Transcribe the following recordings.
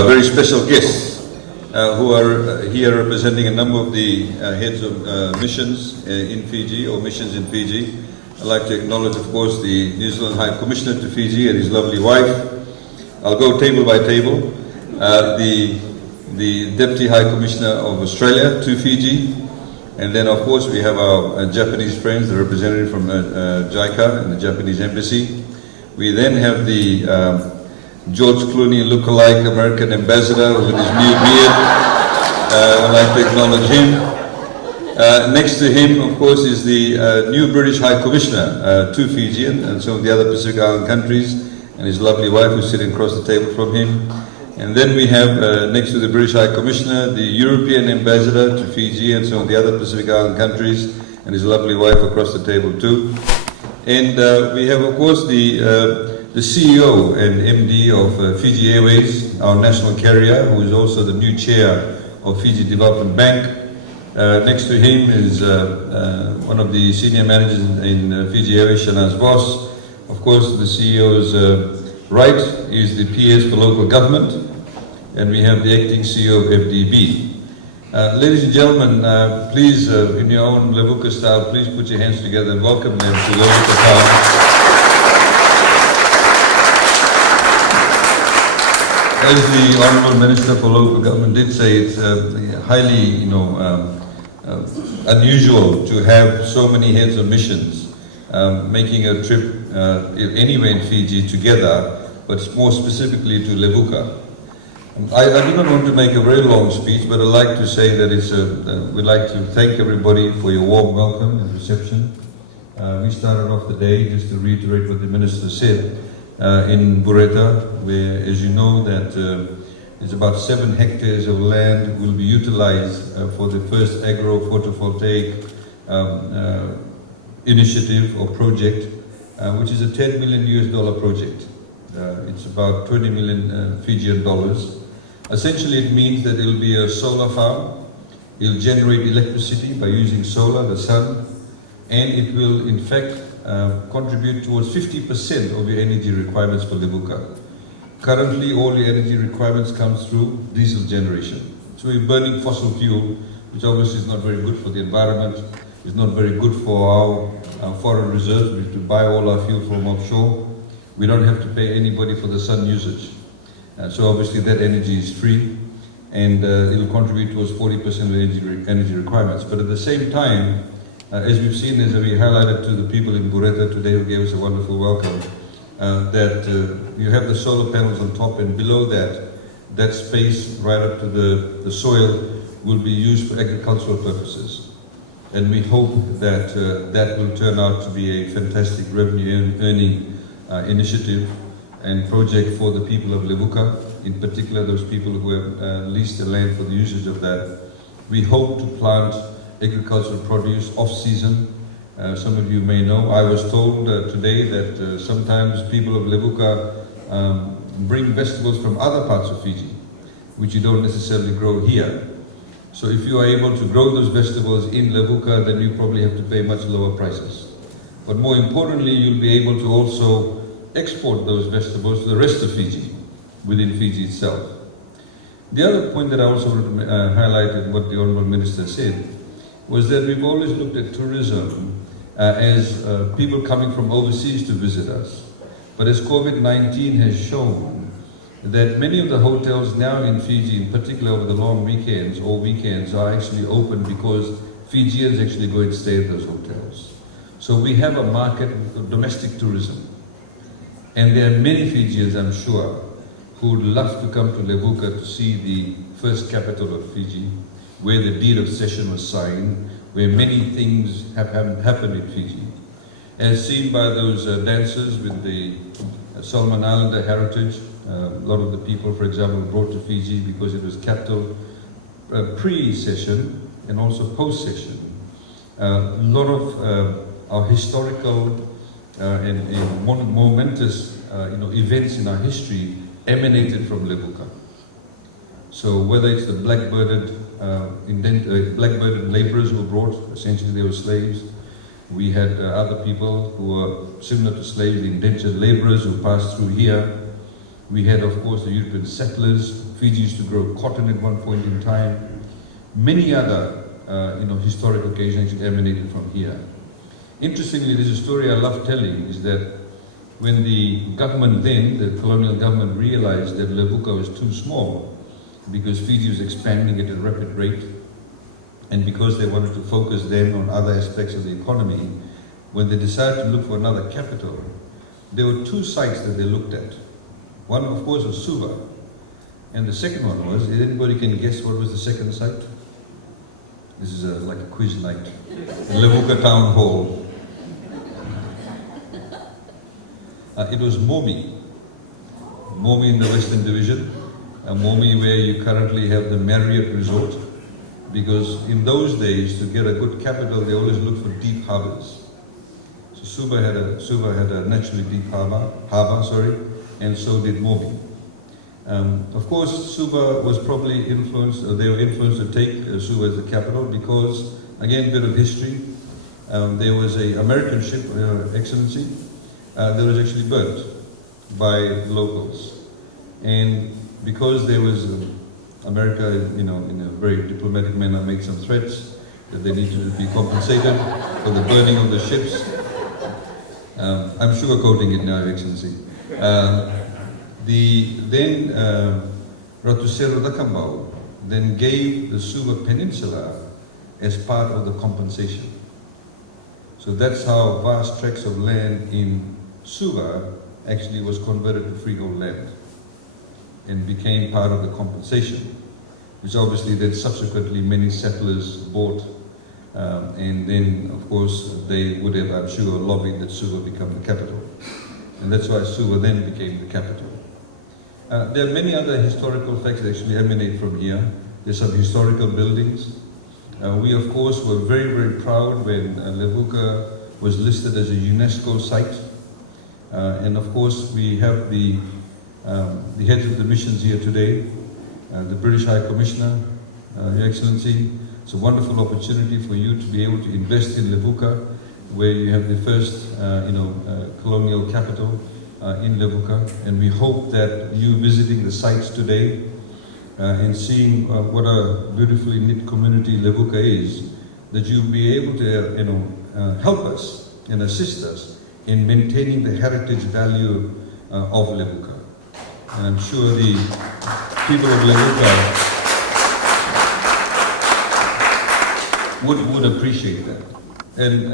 Our very special guests who are here representing a number of the heads of missions in Fiji or missions in Fiji. I'd like to acknowledge, of course, the New Zealand High Commissioner to Fiji and his lovely wife. I'll go table by table. The Deputy High Commissioner of Australia to Fiji. And then, of course, we have our Japanese friends, the representative from JICA and the Japanese Embassy. We then have the George Clooney lookalike American ambassador with his new beard. I'd like to acknowledge him. Next to him, of course, is the new British High Commissioner to Fiji and some of the other Pacific Island countries, and his lovely wife who's sitting across the table from him. And then we have, next to the British High Commissioner, the European Ambassador to Fiji and some of the other Pacific Island countries, and his lovely wife across the table too. And we have, of course, the CEO and MD of Fiji Airways, our national carrier, who is also the new chair of Fiji Development Bank. Next to him is one of the senior managers in Fiji Airways, Shanaz Voss. Of course, the CEO's right is the PS for local government, and we have the acting CEO of FDB. Ladies and gentlemen, please, in your own Levuka style, please put your hands together and welcome them to Levuka Town. As the Honourable Minister for Local Government did say, it's highly, unusual to have so many heads of missions making a trip anywhere in Fiji together, but more specifically to Levuka. I do not want to make a very long speech, but I'd like to say that we'd like to thank everybody for your warm welcome and reception. We started off the day, just to reiterate what the Minister said, in Bureta, where, as you know, that there's about 7 hectares of land will be utilized for the first agro-photovoltaic initiative or project, which is a $10 million project. It's about 20 million Fijian dollars. Essentially, it means that it'll be a solar farm. It'll generate electricity by using solar, the sun, and it will, in fact, contribute towards 50% of your energy requirements for Levuka. Currently, all your energy requirements comes through diesel generation. So we're burning fossil fuel, which obviously is not very good for the environment, is not very good for our foreign reserves. We have to buy all our fuel from offshore. We don't have to pay anybody for the sun usage. So obviously that energy is free, and it'll contribute towards 40% of energy requirements. But at the same time, as we've seen, as we highlighted to the people in Bureta today who gave us a wonderful welcome, that you have the solar panels on top, and below that space right up to the soil will be used for agricultural purposes. And we hope that that will turn out to be a fantastic revenue earning initiative and project for the people of Levuka, in particular those people who have leased the land for the usage of that. We hope to plant agricultural produce off-season. Some of you may know, I was told today that sometimes people of Levuka bring vegetables from other parts of Fiji, which you don't necessarily grow here. So if you are able to grow those vegetables in Levuka, then you probably have to pay much lower prices. But more importantly, you'll be able to also export those vegetables to the rest of Fiji, within Fiji itself. The other point that I also want to highlight in what the Honourable Minister said was that we've always looked at tourism as people coming from overseas to visit us. But as COVID-19 has shown, that many of the hotels now in Fiji, in particular over the long weekends or weekends, are actually open because Fijians actually go and stay at those hotels. So we have a market of domestic tourism. And there are many Fijians, I'm sure, who would love to come to Levuka to see the first capital of Fiji, where the deed of cession was signed, where many things have happened in Fiji. As seen by those dancers with the Solomon Islander heritage, a lot of the people, for example, brought to Fiji because it was capital pre-session and also post-session. A lot of our historical and momentous events in our history emanated from Levuka. So whether it's the black-birded laborers who were brought, essentially they were slaves. We had other people who were similar to slaves, the indentured laborers who passed through here. We had, of course, the European settlers. Fiji used to grow cotton at one point in time. Many other historical occasions actually emanated from here. Interestingly, there's a story I love telling, is that when the government then, the colonial government, realized that Levuka was too small because Fiji was expanding at a rapid rate, and because they wanted to focus then on other aspects of the economy, when they decided to look for another capital, there were two sites that they looked at. One, of course, was Suva, and the second one was, anybody can guess what was the second site? This is like a quiz night. Levuka Town Hall. It was Momi. Momi in the Western Division. Momi where you currently have the Marriott Resort. Because in those days, to get a good capital, they always looked for deep harbors. So Suva had a naturally deep harbor, and so did Momi. Of course, Suva was probably influenced, or they were influenced to take Suva as the capital because, again, a bit of history. There was an American ship, Excellency, that was actually burnt by locals. And because there was, America, in a very diplomatic manner, made some threats that they needed to be compensated for the burning of the ships. I'm sugarcoating it now, Your Excellency. Ratu Serodakambau then gave the Suva Peninsula as part of the compensation. So that's how vast tracts of land in Suva actually was converted to freehold land and became part of the compensation, which obviously then subsequently many settlers bought, and then of course they would have, I'm sure, lobbied that Suva become the capital. And that's why Suva then became the capital. There are many other historical facts that actually emanate from here. There's some historical buildings. We, of course, were very, very proud when Levuka was listed as a UNESCO site. And of course, we have the heads of the missions here today, the British High Commissioner, Your Excellency. It's a wonderful opportunity for you to be able to invest in Levuka, where you have the first, colonial capital in Levuka. And we hope that you visiting the sites today and seeing what a beautifully knit community Levuka is, that you'll be able to, help us and assist us in maintaining the heritage value of Levuka. And I'm sure the people of Levuka would appreciate that. And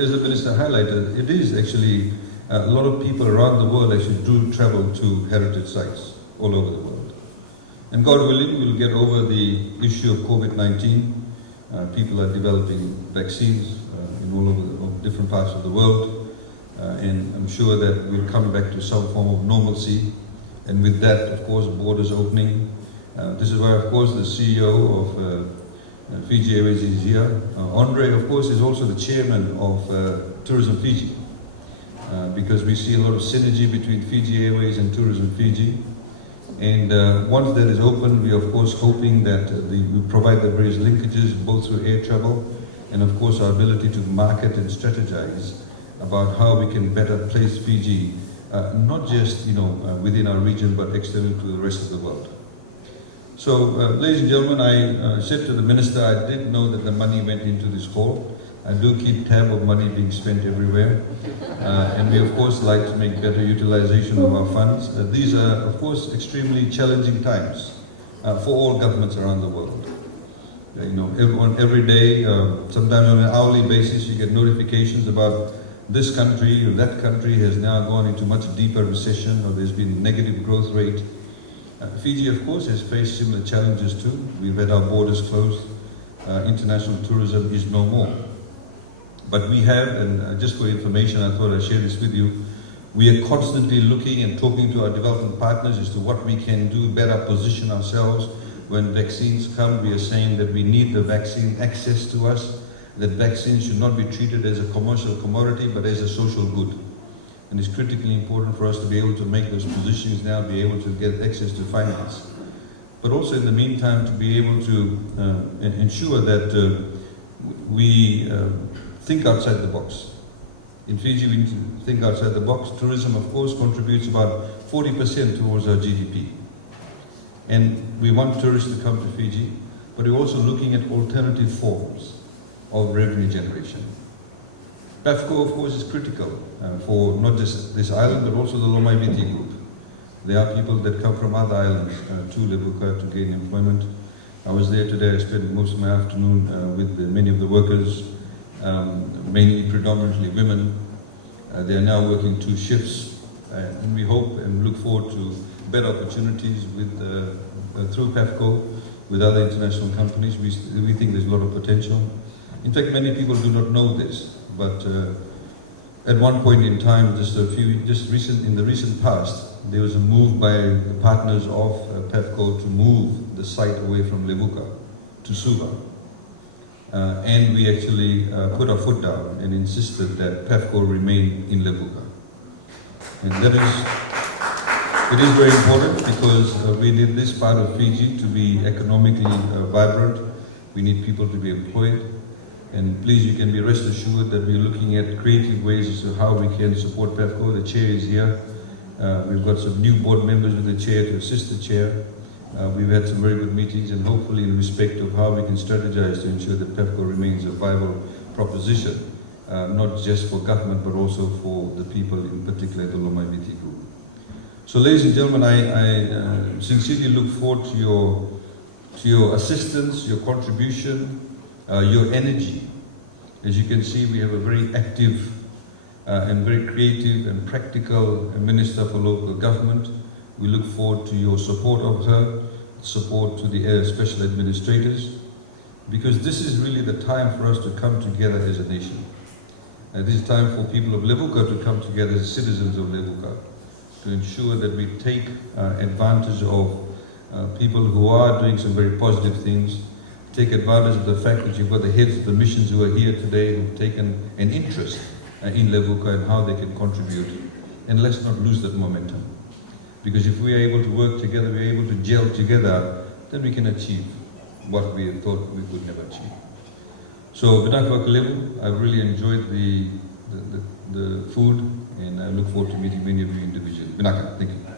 as the Minister highlighted, it is actually, a lot of people around the world actually do travel to heritage sites all over the world. And God willing, we'll get over the issue of COVID-19. People are developing vaccines in all over different parts of the world. And I'm sure that we'll come back to some form of normalcy. And with that, of course, borders opening. This is why, of course, the CEO of Fiji Airways is here. Andre, of course, is also the chairman of Tourism Fiji. Because we see a lot of synergy between Fiji Airways and Tourism Fiji. And once that is open, we are of course hoping that we provide the various linkages both through air travel and of course our ability to market and strategize about how we can better place Fiji, not just within our region but external to the rest of the world. So ladies and gentlemen, I said to the Minister, I did know that the money went into this hall. I do keep tab of money being spent everywhere. And we of course like to make better utilization of our funds. These are of course extremely challenging times for all governments around the world. on every day, sometimes on an hourly basis, you get notifications about this country or that country has now gone into much deeper recession, or there's been negative growth rate. Fiji, of course, has faced similar challenges too. We've had our borders closed. International tourism is no more. But we have, and just for information, I thought I'd share this with you, we are constantly looking and talking to our development partners as to what we can do, better position ourselves. When vaccines come, we are saying that we need the vaccine access to us, that vaccines should not be treated as a commercial commodity, but as a social good. And it's critically important for us to be able to make those positions now, be able to get access to finance. But also in the meantime, to be able to ensure that we think outside the box. In Fiji, we need to think outside the box. Tourism, of course, contributes about 40% towards our GDP. And we want tourists to come to Fiji, but we're also looking at alternative forms of revenue generation. PAFCO, of course, is critical for not just this island, but also the Lomaiviti group. There are people that come from other islands to Levuka to gain employment. I was there today. I spent most of my afternoon with many of the workers, mainly predominantly women. They are now working 2 shifts, and we hope and look forward to better opportunities with through PAFCO, with other international companies. We think there's a lot of potential. In fact, many people do not know this, but at one point in time, in the recent past, there was a move by the partners of PAFCO to move the site away from Levuka to Suva. And we actually put our foot down and insisted that PAFCO remain in Levuka. And it is very important because we need this part of Fiji to be economically vibrant. We need people to be employed. And please, you can be rest assured that we're looking at creative ways as to how we can support PAFCO. The chair is here. We've got some new board members with the chair to assist the chair. We've had some very good meetings, and hopefully in respect of how we can strategize to ensure that PAFCO remains a viable proposition, not just for government, but also for the people, in particular the Lomaiviti group. So ladies and gentlemen, I sincerely look forward to your assistance, your contribution, your energy. As you can see, we have a very active and very creative and practical Minister for Local Government. We look forward to your support of her, support to the special administrators, because this is really the time for us to come together as a nation. This is time for people of Levuka to come together as citizens of Levuka, to ensure that we take advantage of people who are doing some very positive things, take advantage of the fact that you've got the heads of the missions who are here today, who've taken an interest in Levuka and how they can contribute. And let's not lose that momentum. Because if we are able to work together, we are able to gel together, then we can achieve what we thought we could never achieve. So, Vinaka Wakalevu, I've really enjoyed the food, and I look forward to meeting many of you individually. Vinaka, thank you.